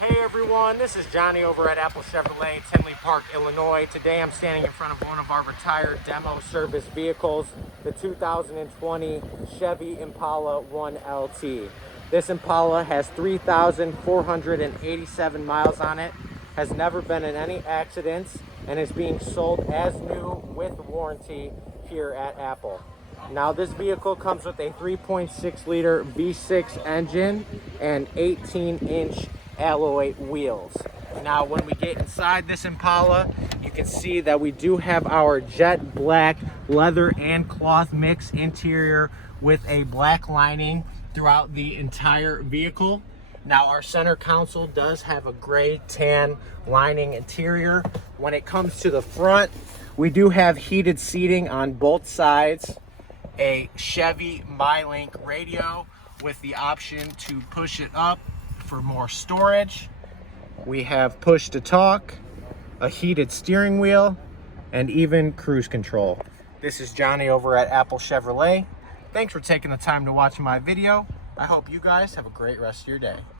Hey everyone, this is Johnny over at Apple Chevrolet, Tinley Park, Illinois. Today I'm standing in front of one of our retired demo service vehicles, the 2020 Chevy Impala 1LT. This Impala has 3,487 miles on it, has never been in any accidents, and is being sold as new with warranty here at Apple. Now this vehicle comes with a 3.6 liter V6 engine and 18-inch alloy wheels. Now when we get inside this Impala, you can see that we do have our jet black leather and cloth mix interior with a black lining throughout the entire vehicle. Now our center console does have a gray tan lining interior. When it comes to the front, we do have heated seating on both sides, a Chevy MyLink radio with the option to push it up for more storage. We have push to talk, a heated steering wheel, and even cruise control. This is Johnny over at Apple Chevrolet. Thanks for taking the time to watch my video. I hope you guys have a great rest of your day.